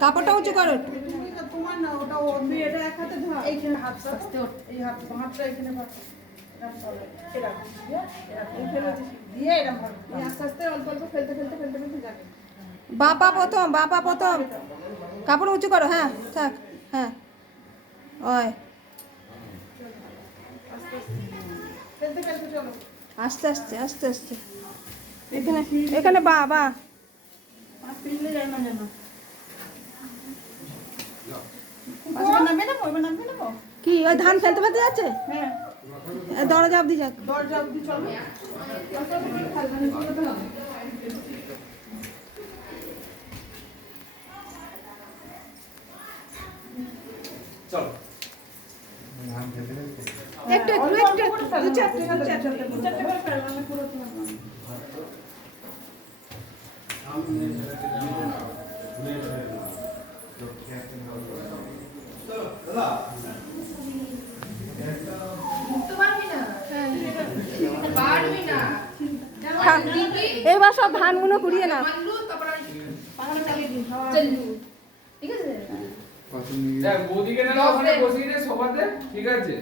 কাপড়টা উঁচু করো। তোমার না ওটা এটা এক হাতে ধর এইখানে হাতটা এই হাতটা এখানে ধর দিয়ে এরকম আস্তে আস্তে অল্প অল্প ফেলতে ফেলতে ফেলতে ফেলতে যাবে। বাপা প্রথম কাপড় উঁচু করো। হ্যাঁ থাক। হ্যাঁ ওই ফেলতে ফেলতে চলো। আস্তে আস্তে আস্তে আস্তে এখানে এখানে বা পিছলে যায় না যেন। নামবে না নামবে না কি ওই ধান ফেলতে ফেলতে যাচ্ছে? হ্যাঁ দরজা অবধি যাক। দরজা অবধি চলো। চলো একটু একটু একটু একটু দু চারটে করে ফেলো আমি পুরো এবার সব ধানগুলো কুড়িয়ে না। ঠিক আছে বৌদিকে না ওখানে বসিয়ে দে সোফাতে, ঠিক আছে?